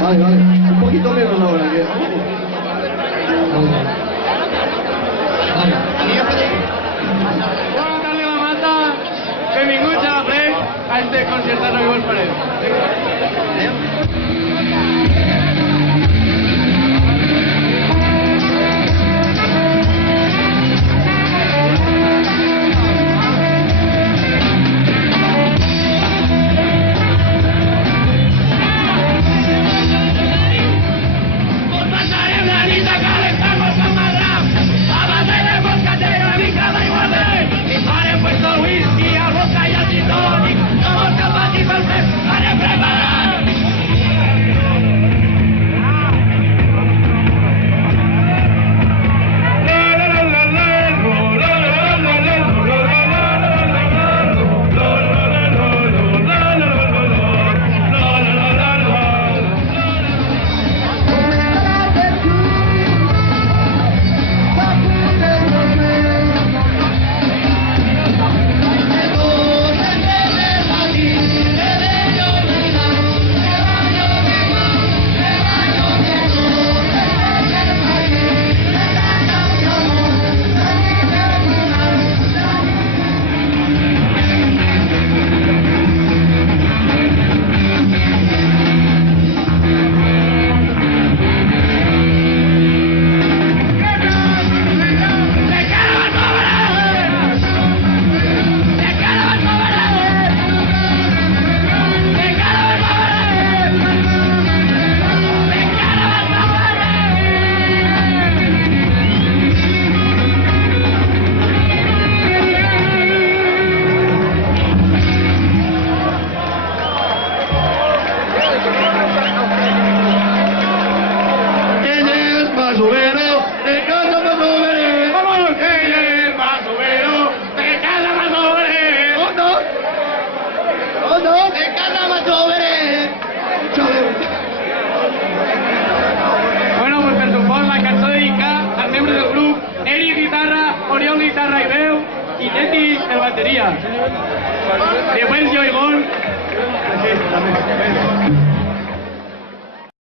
Vale, vale. Un poquito menos ahora. Que... Vale. Bona tarda, la Mata. Benvinguts a la ple a este concertat que vos farem. Bueno, pues per suport la cançó dedicada als membres del grup, Eric guitarra, Oriol guitarra i veu i Teti el bateria. Después yo y gol.